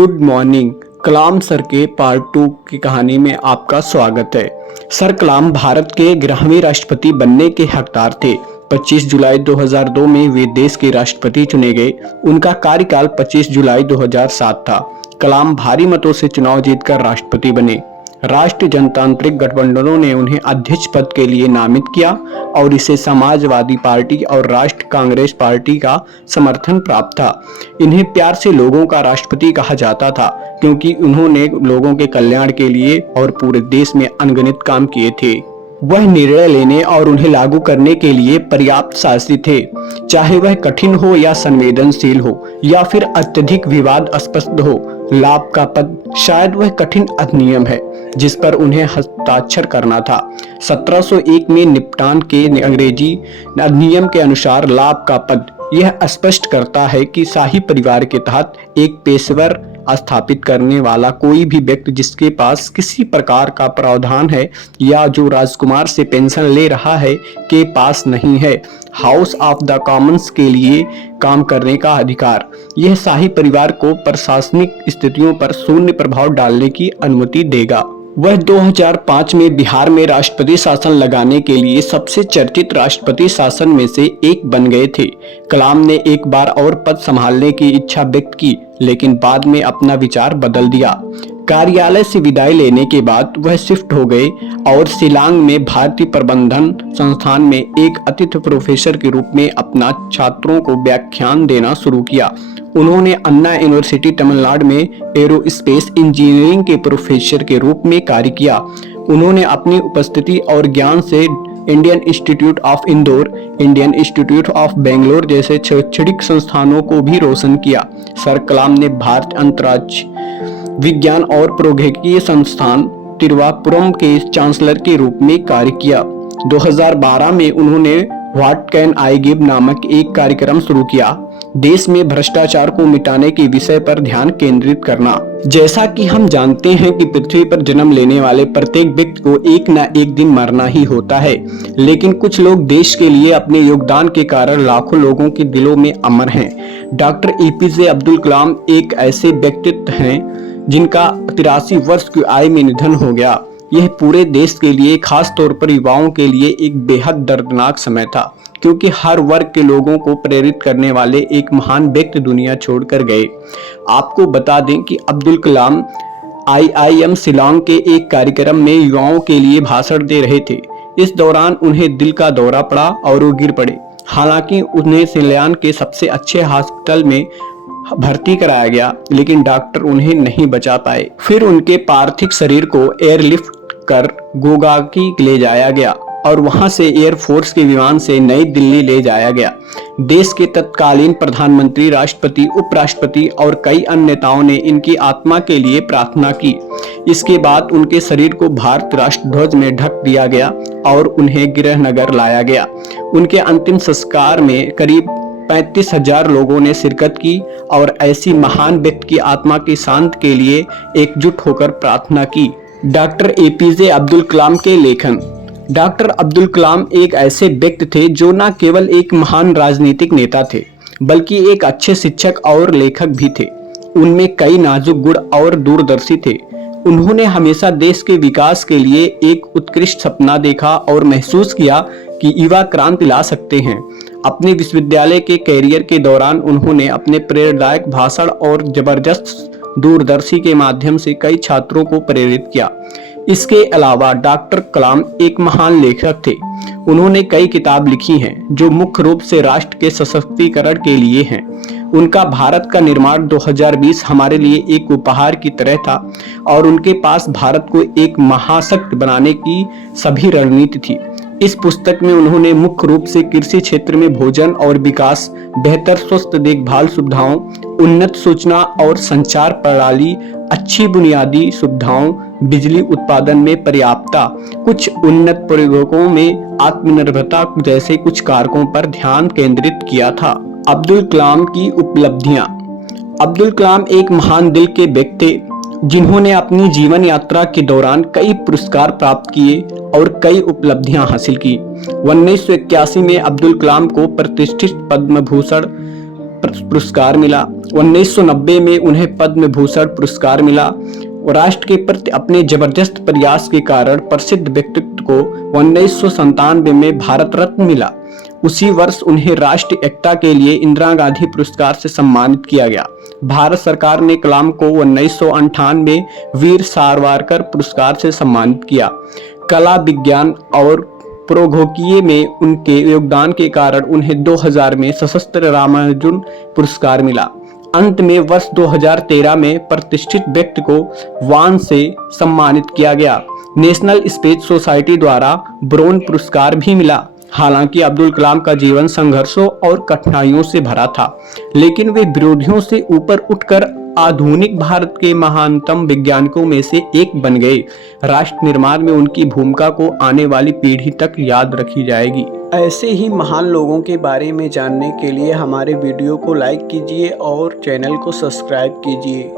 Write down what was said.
Good morning. Kalam sir के part 2 की कहानी में आपका स्वागत है। सर कलाम भारत के 11वें राष्ट्रपति बनने के हकदार थे। 25 जुलाई 2002 में वे देश के राष्ट्रपति चुने गए। उनका कार्यकाल 25 जुलाई 2007 था। कलाम भारी मतों से चुनाव जीतकर राष्ट्रपति बने। राष्ट्रीय जनतांत्रिक गठबंधनों ने उन्हें अध्यक्ष पद के लिए नामित किया और इसे समाजवादी पार्टी और राष्ट्र कांग्रेस पार्टी का समर्थन प्राप्त था। इन्हें प्यार से लोगों का राष्ट्रपति कहा जाता था क्योंकि उन्होंने लोगों के कल्याण के लिए और पूरे देश में अनगिनत काम किए थे। वह निर्णय लेने और उन्हें लागू करने के लिए पर्याप्त साहसी थे, चाहे वह कठिन हो या संवेदनशील हो या फिर अत्यधिक विवादास्पद हो। लाभ का पद शायद वह कठिन अधिनियम है जिस पर उन्हें हस्ताक्षर करना था। 1701 में निपटान के अंग्रेजी अधिनियम के अनुसार लाभ का पद यह स्पष्ट करता है कि शाही परिवार के तहत एक पेशेवर स्थापित करने वाला कोई भी व्यक्ति जिसके पास किसी प्रकार का प्रावधान है या जो राजकुमार से पेंशन ले रहा है के पास नहीं है हाउस ऑफ द कॉमन्स के लिए काम करने का अधिकार। यह शाही परिवार को प्रशासनिक स्थितियों पर शून्य प्रभाव डालने की अनुमति देगा। वह 2005 में बिहार में राष्ट्रपति शासन लगाने के लिए सबसे चर्चित राष्ट्रपति शासन में से एक बन गए थे। कलाम ने एक बार और पद संभालने की इच्छा व्यक्त की लेकिन बाद में अपना विचार बदल दिया। कार्यालय से विदाई लेने के बाद वह शिफ्ट हो गए और शिलांग में भारतीय प्रबंधन संस्थान में एक अतिथि प्रोफेसर के रूप में अपना छात्रों को व्याख्यान देना शुरू किया। उन्होंने अन्ना यूनिवर्सिटी तमिलनाडु में एरोस्पेस इंजीनियरिंग के प्रोफेसर के रूप में कार्य किया। उन्होंने अपनी उपस्थिति और ज्ञान से Indian institute of Indore, Indian institute of Bangalore जैसे शैक्षणिक संस्थानों को भी रोशन किया। सर कलाम ने भारतीय अंतरिक्ष विज्ञान और प्रौद्योगिकी संस्थान तिरुवनंतपुरम के चांसलर के रूप में कार्य किया। 2012 में उन्होंने व्हाट कैन आई गिव नामक एक कार्यक्रम शुरू किया, देश में भ्रष्टाचार को मिटाने के विषय पर ध्यान केंद्रित करना। जैसा कि हम जानते हैं कि पृथ्वी पर जन्म लेने वाले प्रत्येक व्यक्ति को एक न एक दिन मरना ही होता है, लेकिन कुछ लोग देश के लिए अपने योगदान के कारण लाखों लोगों के दिलों में अमर हैं। डॉक्टर एपीजे अब्दुल कलाम एक ऐसे व्यक्तित्व हैं जिनका 83 वर्ष की आयु में निधन हो गया। यह पूरे देश के लिए, खास तौर पर युवाओं के लिए एक बेहद दर्दनाक समय था क्योंकि हर वर्ग के लोगों को प्रेरित करने वाले एक महान व्यक्ति दुनिया छोड़कर गए। आपको बता दें कि अब्दुल कलाम IIM शिलांग के एक कार्यक्रम में युवाओं के लिए भाषण दे रहे थे। इस दौरान उन्हें दिल का दौरा पड़ा और वो गिर पड़े। हालांकि उन्हें शिलांग के सबसे अच्छे हॉस्पिटल में भर्ती कराया गया लेकिन डॉक्टर उन्हें नहीं बचा पाए। फिर उनके पार्थिव शरीर को एयरलिफ्ट कर गुवाहाटी ले जाया गया और वहां से एयरफोर्स के विमान से नई दिल्ली ले जाया गया। देश के तत्कालीन प्रधानमंत्री, राष्ट्रपति, उपराष्ट्रपति और कई अन्य नेताओं ने इनकी आत्मा के लिए प्रार्थना की। इसके बाद उनके शरीर को भारत राष्ट्रध्वज में ढक दिया गया और उन्हें गृहनगर लाया गया। उनके अंतिम संस्कार में करीब 35,000 लोगों ने शिरकत की और ऐसी महान व्यक्ति की आत्मा की शांति के लिए एकजुट होकर प्रार्थना की। डॉक्टर एपीजे अब्दुल कलाम के लेखन। डॉक्टर अब्दुल कलाम एक ऐसे व्यक्ति थे जो न केवल एक महान राजनीतिक नेता थे बल्कि एक अच्छे शिक्षक और लेखक भी थे। उनमें कई नाजुक गुण और दूरदर्शी थे। उन्होंने हमेशा देश के विकास के लिए एक उत्कृष्ट सपना देखा और महसूस किया कि युवा क्रांति ला सकते हैं। अपने विश्वविद्यालय के कैरियर के दौरान उन्होंने अपने प्रेरणादायक भाषण और जबरदस्त दूरदर्शी के माध्यम से कई छात्रों को प्रेरित किया। इसके अलावा डॉक्टर कलाम एक महान लेखक थे। उन्होंने कई किताब लिखी हैं जो मुख्य रूप से राष्ट्र के सशक्तिकरण के लिए हैं। उनका भारत का निर्माण 2020 हमारे लिए एक उपहार की तरह था और उनके पास भारत को एक महाशक्ति बनाने की सभी रणनीति थी। इस पुस्तक में उन्होंने मुख्य रूप से कृषि क्षेत्र में भोजन और विकास, बेहतर स्वास्थ्य देखभाल सुविधाओं, उन्नत सूचना और संचार प्रणाली, अच्छी बुनियादी सुविधाओं, बिजली उत्पादन में पर्याप्तता, कुछ उन्नत प्रयोगों में आत्मनिर्भरता जैसे कुछ कारकों पर ध्यान केंद्रित किया था। अब्दुल कलाम की उपलब्धियां। अब्दुल कलाम एक महान दिल के व्यक्ति थे जिन्होंने अपनी जीवन यात्रा के दौरान कई पुरस्कार प्राप्त किए और कई उपलब्धियां हासिल की। 1981 में अब्दुल कलाम को प्रतिष्ठित पद्म भूषण पुरस्कार मिला। 1990 में उन्हें पद्म भूषण पुरस्कार मिला और राष्ट्र के प्रति अपने जबरदस्त प्रयास के कारण प्रसिद्ध व्यक्तित्व को 1997 में भारत रत्न मिला। उसी वर्ष उन्हें राष्ट्रीय एकता के लिए इंदिरा गांधी पुरस्कार से सम्मानित किया गया। भारत सरकार ने कलाम को 1998 वीर सावरकर पुरस्कार से सम्मानित किया। कला, विज्ञान और प्रौद्योगिकी में उनके योगदान के कारण उन्हें 2000 में सशस्त्र रामानुजन पुरस्कार मिला। अंत में वर्ष 2013 में प्रतिष्ठित व्यक्ति को वान से सम्मानित किया गया। नेशनल स्पेस सोसाइटी द्वारा ब्रोंज पुरस्कार भी मिला। हालांकि अब्दुल कलाम का जीवन संघर्षों और कठिनाइयों से भरा था, लेकिन वे विरोधियों से ऊपर उठकर आधुनिक भारत के महानतम वैज्ञानिकों में से एक बन गए। राष्ट्र निर्माण में उनकी भूमिका को आने वाली पीढ़ी तक याद रखी जाएगी। ऐसे ही महान लोगों के बारे में जानने के लिए हमारे वीडियो को लाइक कीजिए और चैनल को सब्सक्राइब कीजिए।